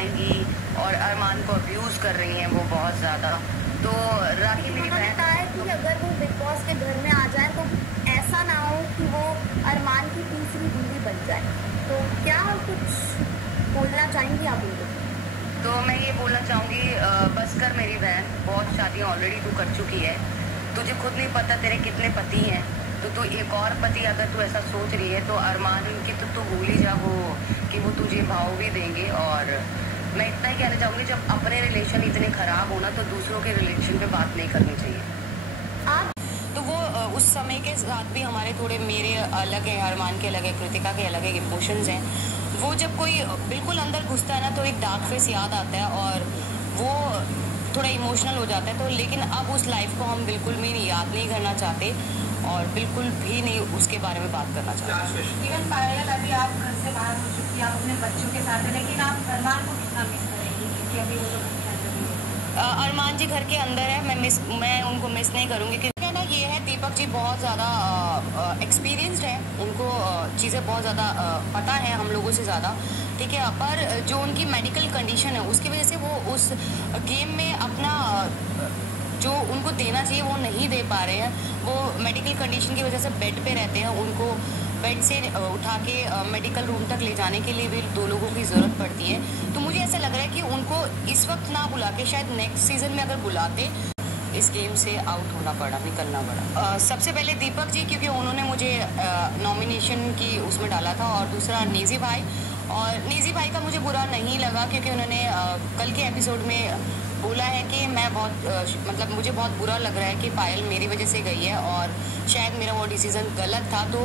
जाएंगी और अरमान को अब्यूज़ कर रही हैं वो बहुत ज़्यादा। तो राखी मेरी बहन कहा है कि अगर वो बिग बॉस के घर में आ जाए तो ऐसा ना हो कि वो अरमान की तीसरी बीवी बन जाए, तो क्या कुछ बोलना चाहेंगी आप उनको? तो मैं ये बोलना चाहूँगी, बस कर मेरी बहन, बहुत शादियाँ ऑलरेडी तू कर चुकी है, तुझे खुद नहीं पता तेरे कितने पति हैं, तो तू एक और पति अगर तू ऐसा सोच रही है तो अरमान की तो तू भूल ही जा वो कि वो तुझे भाव भी देंगे। और मैं इतना ही कहना चाहूँगी, जब अपने रिलेशन इतने ख़राब होना तो दूसरों के रिलेशन पे बात नहीं करनी चाहिए। आप तो वो उस समय के साथ भी हमारे थोड़े, मेरे अलग है, अरमान के अलग है, कृतिका के अलग है इमोशंस हैं। वो जब कोई बिल्कुल अंदर घुसता है ना तो एक डार्क फेस याद आता है और वो थोड़ा इमोशनल हो जाता है। तो लेकिन अब उस लाइफ को हम बिल्कुल भी याद नहीं करना चाहते और बिल्कुल भी नहीं उसके बारे में बात करना चाहते। इवन पायल, अभी आप घर से बाहर हो चुकी हैं, आप अपने बच्चों के साथ हैं, लेकिन आप अरमान को कितना मिस करेंगी क्योंकि अभी वो लोग अरमान जी घर के अंदर है, मैं उनको मिस नहीं करूँगी। क्योंकि ना ये है, दीपक जी बहुत ज़्यादा एक्सपीरियंस्ड है, उनको चीज़ें बहुत ज़्यादा पता है हम लोगों से ज़्यादा, ठीक है। पर जो उनकी मेडिकल कंडीशन है उसकी वजह से वो उस गेम में अपना जो उनको देना चाहिए वो नहीं दे पा रहे हैं। वो मेडिकल कंडीशन की वजह से बेड पे रहते हैं, उनको बेड से उठा के मेडिकल रूम तक ले जाने के लिए भी 2 लोगों की ज़रूरत पड़ती है। तो मुझे ऐसा लग रहा है कि उनको इस वक्त ना बुला के शायद नेक्स्ट सीज़न में अगर बुलाते, इस गेम से आउट होना पड़ा, निकलना पड़ा। सबसे पहले दीपक जी, क्योंकि उन्होंने मुझे नॉमिनेशन की उसमें डाला था, और दूसरा नेजी भाई। और नेजी भाई का मुझे बुरा नहीं लगा क्योंकि उन्होंने कल के एपिसोड में बोला है कि मैं बहुत मतलब मुझे बहुत बुरा लग रहा है कि पायल मेरी वजह से गई है और शायद मेरा वो डिसीज़न गलत था। तो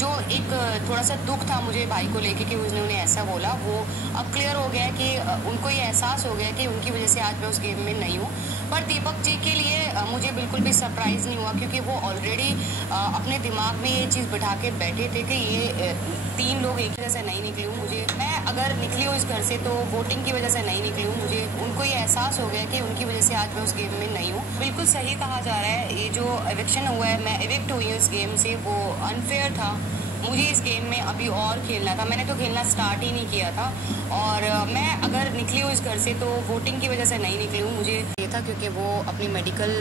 जो एक थोड़ा सा दुख था मुझे भाई को लेके कि उन्होंने ऐसा बोला, वो अब क्लियर हो गया कि उनको ये एहसास हो गया कि उनकी वजह से आज मैं उस गेम में नहीं हूँ। पर दीपक जी के लिए मुझे बिल्कुल भी सरप्राइज़ नहीं हुआ क्योंकि वो ऑलरेडी अपने दिमाग में ये चीज़ बिठा के बैठे थे कि ये 3 लोग एक वजह से नहीं निकली हूँ। मुझे, मैं अगर निकली हूँ इस घर से तो वोटिंग की वजह से नहीं निकली हूँ। मुझे उनको ये एहसास हो गया कि उनकी वजह से आज मैं उस गेम में नहीं हूँ। बिल्कुल सही कहा जा रहा है, ये जो एविक्शन हुआ है, मैं एविक्ट हुई हूँ इस गेम से, वो अनफेयर था। मुझे इस गेम में अभी और खेलना था, मैंने तो खेलना स्टार्ट ही नहीं किया था। और मैं अगर निकली हूँ इस घर से तो वोटिंग की वजह से नहीं निकली हूँ। मुझे ये था क्योंकि वो अपनी मेडिकल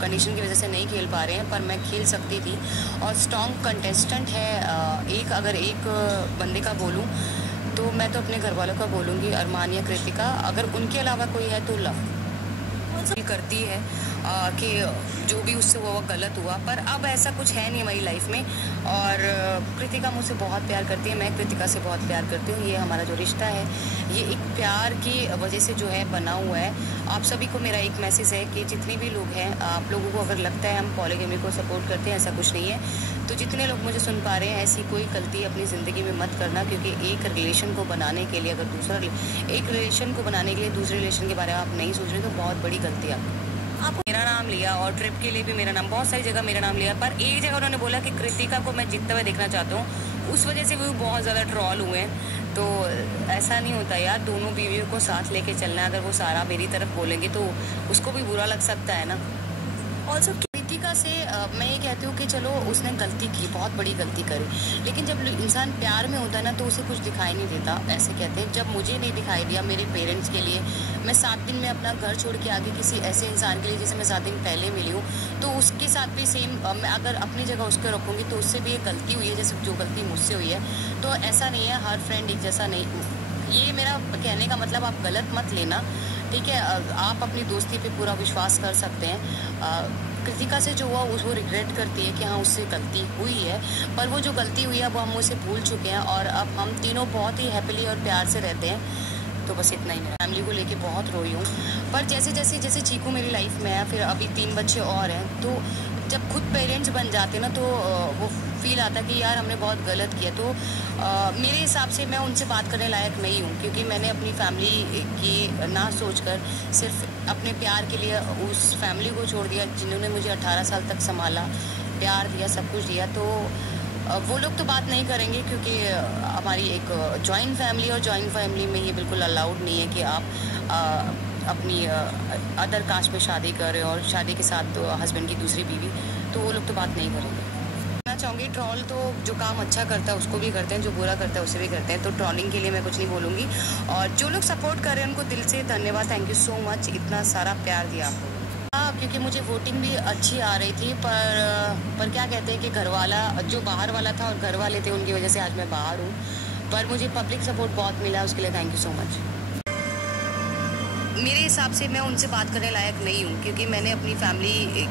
कंडीशन की वजह से नहीं खेल पा रहे हैं, पर मैं खेल सकती थी। और स्ट्रॉन्ग कंटेस्टेंट है अगर एक बंदे का बोलूँ तो मैं तो अपने घर वालों का बोलूँगी, अरमान या कृतिका। अगर उनके अलावा कोई है तो लव करती है कि जो भी उससे वो गलत हुआ, पर अब ऐसा कुछ है नहीं हमारी लाइफ में। और कृतिका मुझसे बहुत प्यार करती है, मैं कृतिका से बहुत प्यार करती हूँ। ये हमारा जो रिश्ता है ये एक प्यार की वजह से जो है बना हुआ है। आप सभी को मेरा एक मैसेज है कि जितने भी लोग हैं, आप लोगों को अगर लगता है हम पॉलीगैमी को सपोर्ट करते हैं, ऐसा कुछ नहीं है। तो जितने लोग मुझे सुन पा रहे हैं, ऐसी कोई गलती अपनी ज़िंदगी में मत करना, क्योंकि एक रिलेशन को बनाने के लिए अगर एक रिलेशन को बनाने के लिए दूसरे रिलेशन के बारे में आप नहीं सोच रहे तो बहुत बड़ी गलती है आप मेरा नाम लिया और ट्रिप के लिए भी मेरा नाम, बहुत सारी जगह मेरा नाम लिया, पर एक जगह उन्होंने बोला कि कृतिका को मैं जीतते हुए देखना चाहता हूँ, उस वजह से भी बहुत ज़्यादा ट्रॉल हुए हैं। तो ऐसा नहीं होता यार, दोनों बीवियों को साथ लेके चलना है। अगर वो सारा मेरी तरफ बोलेंगे तो उसको भी बुरा लग सकता है ना। ऑल्सो कृतिका से मैं ये कहती हूँ कि चलो उसने गलती की, बहुत बड़ी गलती करी, लेकिन जब इंसान प्यार में होता है ना तो उसे कुछ दिखाई नहीं देता, ऐसे कहते हैं। जब मुझे नहीं दिखाई दिया मेरे पेरेंट्स के लिए, मैं 7 दिन में अपना घर छोड़ के आगे किसी ऐसे इंसान के लिए जिसे मैं 7 दिन पहले मिली हूँ, तो उसके साथ भी सेम मैं अगर अपनी जगह उसको रखूँगी तो उससे भी एक गलती हुई है जैसे जो गलती मुझसे हुई है। तो ऐसा नहीं है, हर फ्रेंड एक जैसा नहीं। ये मेरा कहने का मतलब आप गलत मत लेना, ठीक है। आप अपनी दोस्ती पे पूरा विश्वास कर सकते हैं। कृतिका से जो हुआ वो रिग्रेट करती है कि हाँ उससे गलती हुई है, पर वो जो गलती हुई है वो हम उसे भूल चुके हैं और अब हम तीनों बहुत ही हैप्पीली और प्यार से रहते हैं। तो बस इतना ही। मैं फैमिली को लेके बहुत रोई हूँ, पर जैसे चीकू मेरी लाइफ में है, फिर अभी 3 बच्चे और हैं, तो जब खुद पेरेंट्स बन जाते ना तो वो फील आता है कि यार हमने बहुत गलत किया। तो मेरे हिसाब से मैं उनसे बात करने लायक नहीं हूँ, क्योंकि मैंने अपनी फैमिली की ना सोचकर सिर्फ अपने प्यार के लिए उस फैमिली को छोड़ दिया जिन्होंने मुझे 18 साल तक संभाला, प्यार दिया, सब कुछ दिया। तो वो लोग तो बात नहीं करेंगे क्योंकि हमारी एक जॉइंट फैमिली, और जॉइंट फैमिली में ये बिल्कुल अलाउड नहीं है कि आप अपनी अदर कास्ट में शादी करें और शादी के साथ तो हस्बैंड की दूसरी बीवी, तो वो लोग तो बात नहीं करेंगे। कहना चाहूँगी, ट्रॉल तो जो काम अच्छा करता है उसको भी करते हैं, जो बुरा करता है उसे भी करते हैं, तो ट्रॉलिंग के लिए मैं कुछ नहीं बोलूँगी। और जो लोग सपोर्ट कर रहे हैं उनको दिल से धन्यवाद, थैंक यू सो मच, इतना सारा प्यार दिया आपको। हाँ, क्योंकि मुझे वोटिंग भी अच्छी आ रही थी, पर क्या कहते हैं कि घर वाला जो बाहर वाला था और घर वाले थे उनकी वजह से आज मैं बाहर हूँ, पर मुझे पब्लिक सपोर्ट बहुत मिला, उसके लिए थैंक यू सो मच। मेरे हिसाब से मैं उनसे बात करने लायक नहीं हूँ, क्योंकि मैंने अपनी फैमिली